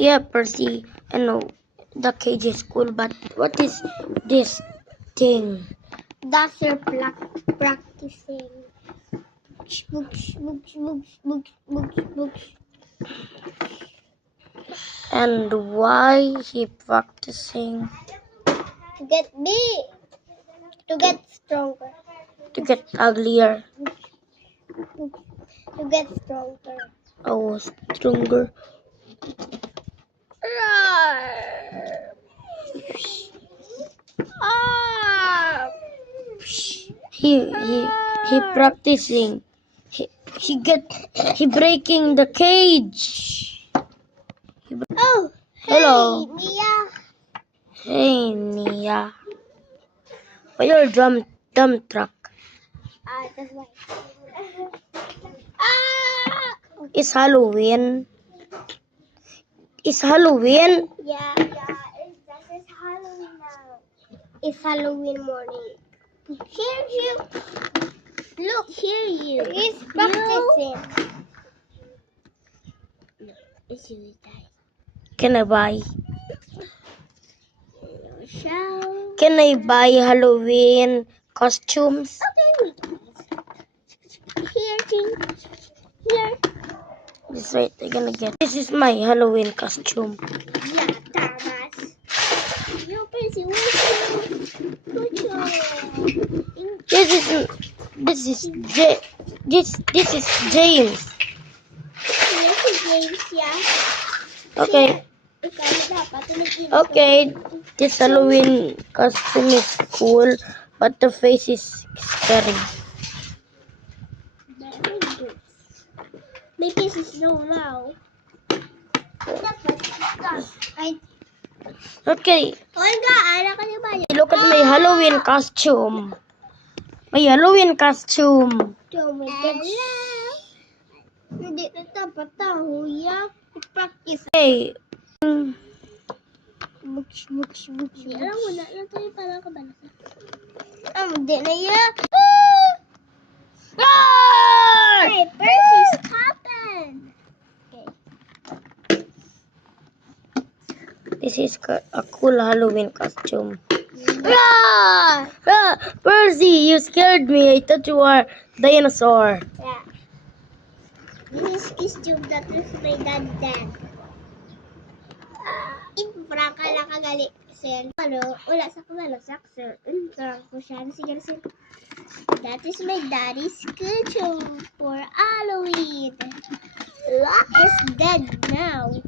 Yeah, Percy. I know the cage is cool, but what is this thing? That's your practicing. Books, books, books, books, books, books. And why he practicing? To get big. To get stronger. To get uglier. To get stronger. Oh, stronger. He practicing. He breaking the cage. Oh, Hello. hey, Mia. Hey, Nia. Why your dump truck? That's why. It's Halloween. It's Halloween. Yeah, this is Halloween now. It's Halloween morning. Here, look, here you. He's practicing. No, it's you guys. Can I buy? Shall. Can I buy Halloween costumes? Okay. Here. This right, I'm gonna get. This is my Halloween costume. Yeah, Thomas. You're busy. This is James. Yes, James, yeah. Okay. Okay. This Halloween costume is cool, but the face is scary. Very good. My face is so loud. Okay. Look at my Halloween costume. My Halloween costume. Hindi na dapat tayo, yeah. Practice. Hey. Books. Alam mo na, lang tayo para kabalasa. Hindi na, yeah. Hey, Percy, stop it. This is a cool Halloween costume. Percy, you scared me. I thought you were dinosaur. Yeah. This is costume that is my dad. Prank ka lang kagali. Sir, wala sa kamalasak, sir. Prank ko siya. That is my daddy's costume for Halloween. Is dead now.